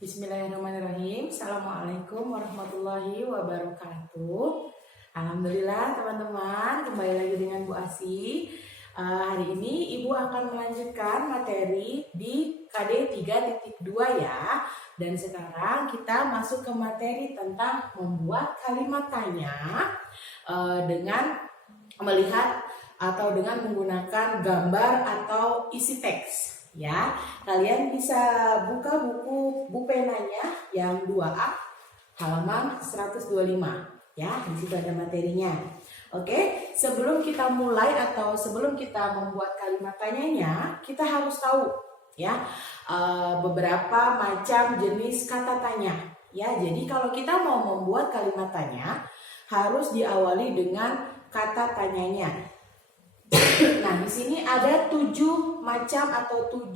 Bismillahirrahmanirrahim. Assalamualaikum warahmatullahi wabarakatuh. Alhamdulillah teman-teman, kembali lagi dengan Bu Asi. Hari ini Ibu akan melanjutkan materi di KD 3.2 ya. Dan sekarang kita masuk ke materi tentang membuat kalimat tanya dengan melihat atau dengan menggunakan gambar atau isi teks. Ya, kalian bisa buka buku penanya yang 2A halaman 125 ya, di situ ada materinya. Oke, sebelum kita mulai atau sebelum kita membuat kalimat tanyanya, kita harus tahu ya beberapa macam jenis kata tanya ya. Jadi kalau kita mau membuat kalimat tanya harus diawali dengan kata tanyanya. Nah, di sini ada 7 macam atau 7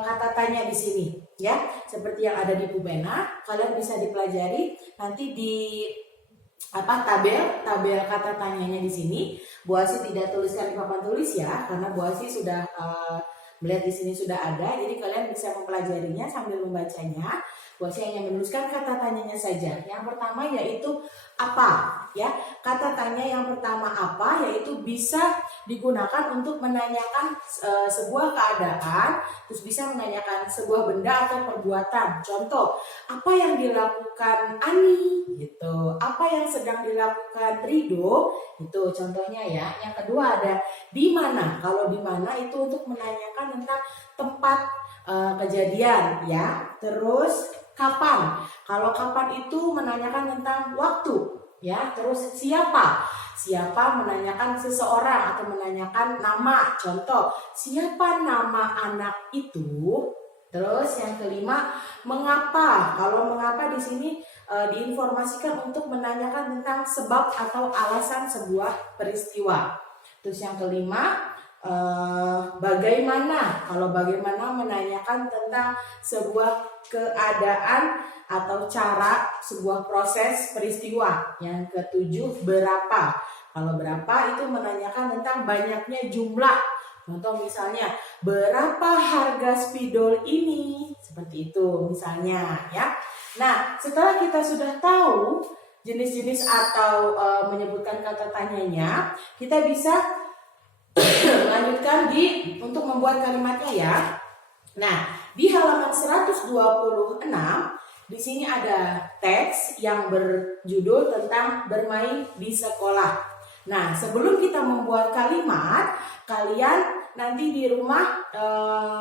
kata tanya di sini, ya. Seperti yang ada di pubena, kalian bisa dipelajari nanti di tabel kata tanyanya di sini. Bu Asi tidak tuliskan di papan tulis ya, karena Bu Asi sudah melihat di sini sudah ada, jadi kalian bisa mempelajarinya sambil membacanya. Bu Asi hanya menuliskan kata tanyanya saja. Yang pertama yaitu apa, ya. Kata tanya yang pertama apa yaitu bisa digunakan untuk menanyakan sebuah keadaan, terus bisa menanyakan sebuah benda atau perbuatan. Contoh, apa yang dilakukan Ani gitu. Apa yang sedang dilakukan Rido itu contohnya ya. Yang kedua ada di mana. Kalau di mana itu untuk menanyakan tentang tempat kejadian ya. Terus kapan? Kalau kapan itu menanyakan tentang waktu ya. Terus siapa? Siapa menanyakan seseorang atau menanyakan nama. Contoh, siapa nama anak itu? Terus yang kelima, mengapa? Kalau mengapa di sini diinformasikan untuk menanyakan tentang sebab atau alasan sebuah peristiwa. Terus yang kelima, bagaimana? Kalau bagaimana menanyakan tentang sebuah keadaan atau cara sebuah proses peristiwa. Yang ketujuh, berapa? Kalau berapa itu menanyakan tentang banyaknya jumlah. Contoh misalnya, berapa harga spidol ini? Seperti itu misalnya ya. Nah, setelah kita sudah tahu jenis-jenis atau menyebutkan kata tanyanya, kita bisa lanjutkan untuk membuat kalimatnya ya. Nah, di halaman 126 di sini ada teks yang berjudul tentang bermain di sekolah. Nah, sebelum kita membuat kalimat, kalian nanti di rumah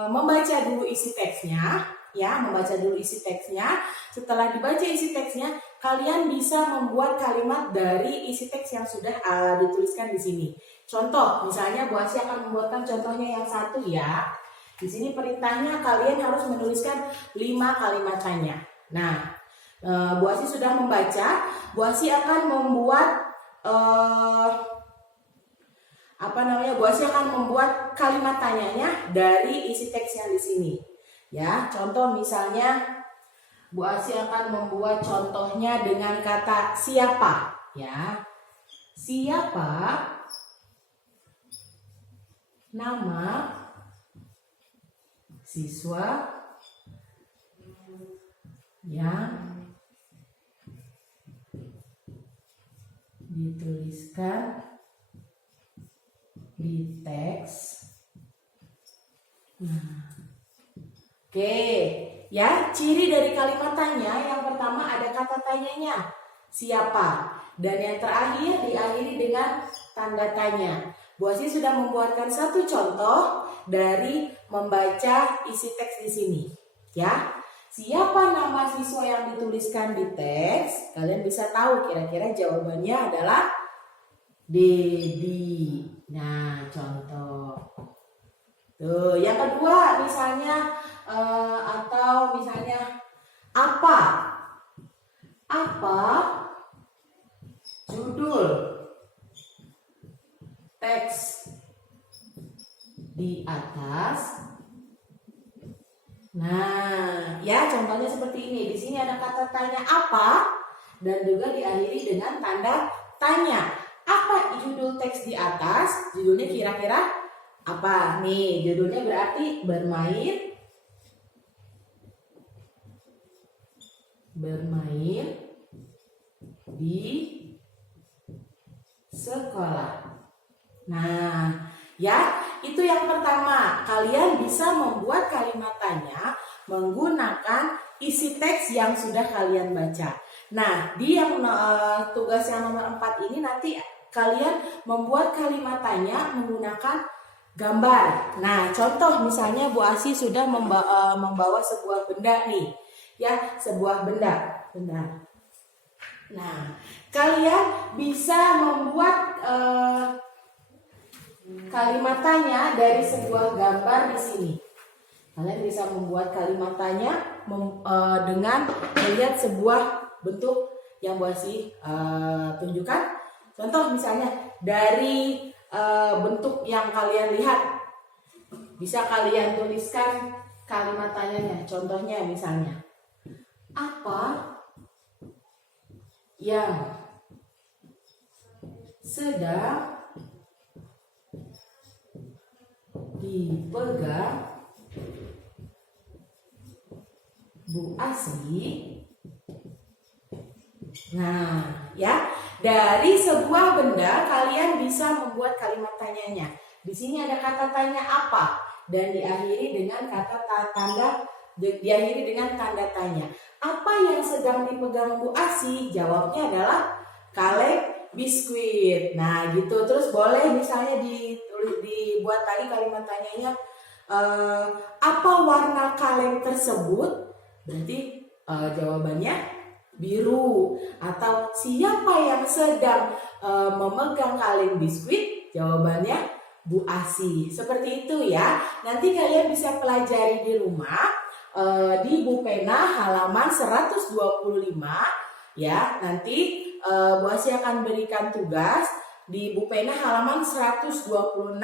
membaca dulu isi teksnya ya, membaca dulu isi teksnya. Setelah dibaca isi teksnya, kalian bisa membuat kalimat dari isi teks yang sudah dituliskan di sini. Contoh, misalnya Bu Asi akan membuatkan contohnya yang satu ya. Di sini perintahnya kalian harus menuliskan 5 kalimat tanya. Nah, Bu Asi sudah membaca. Bu Asi akan membuat Bu Asi akan membuat kalimat tanyanya dari isi teks yang di sini. Ya, contoh misalnya Bu Asi akan membuat contohnya dengan kata siapa, ya. Siapa nama siswa yang dituliskan di teks. Nah, oke, ya, ciri dari kalimat tanya yang pertama ada kata tanyanya, siapa, dan yang terakhir diakhiri dengan tanda tanya. Bu Asi sudah membuatkan satu contoh dari membaca isi teks di sini, ya. Siapa nama siswa yang dituliskan di teks? Kalian bisa tahu kira-kira jawabannya adalah Dedi. Nah, contoh. Tuh, yang kedua misalnya atau misalnya apa? Apa judul teks di atas? Nah, ya contohnya seperti ini. Di sini ada kata tanya apa dan juga diakhiri dengan tanda tanya. Apa judul teks di atas? Judulnya kira-kira apa? Nih, judulnya berarti bermain bermain di sekolah. Nah, ya, itu yang pertama. Kalian bisa membuat kalimat tanya menggunakan isi teks yang sudah kalian baca. Nah, di yang tugas yang nomor 4 ini nanti kalian membuat kalimat tanya menggunakan gambar. Nah, contoh misalnya Bu Asi sudah membawa sebuah benda nih. Ya, sebuah benda. Nah, kalian bisa membuat kalimat tanya dari sebuah gambar di sini. Kalian bisa membuat kalimat tanya dengan melihat sebuah bentuk yang Bu Asi tunjukkan. Contoh misalnya dari bentuk yang kalian lihat, bisa kalian tuliskan kalimat tanyanya. Contohnya misalnya, apa yang sedang dipegang Bu Asi? Nah, ya, dari sebuah benda kalian bisa membuat kalimat tanyanya. Di sini ada kata tanya apa dan diakhiri dengan tanda tanya. Apa yang sedang dipegang Bu Asi? Jawabnya adalah kaleng biskuit. Nah, gitu. Terus boleh misalnya dibuat tadi kalimat tanyanya, apa warna kaleng tersebut? Berarti jawabannya biru. Atau siapa yang sedang memegang kaleng biskuit? Jawabannya Bu Asi. Seperti itu ya. Nanti kalian bisa pelajari di rumah di Bu Pena halaman 125 ya. Nanti Bu Asi akan berikan tugas di Bu Pena halaman 126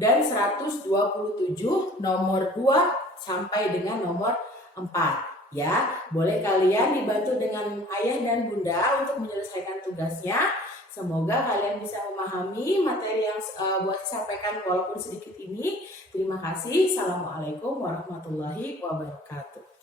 dan 127 nomor 2 sampai dengan nomor 4 ya. Boleh kalian dibantu dengan ayah dan bunda untuk menyelesaikan tugasnya. Semoga kalian bisa memahami materi yang Bu Asi sampaikan walaupun sedikit ini. Terima kasih. Assalamualaikum warahmatullahi wabarakatuh.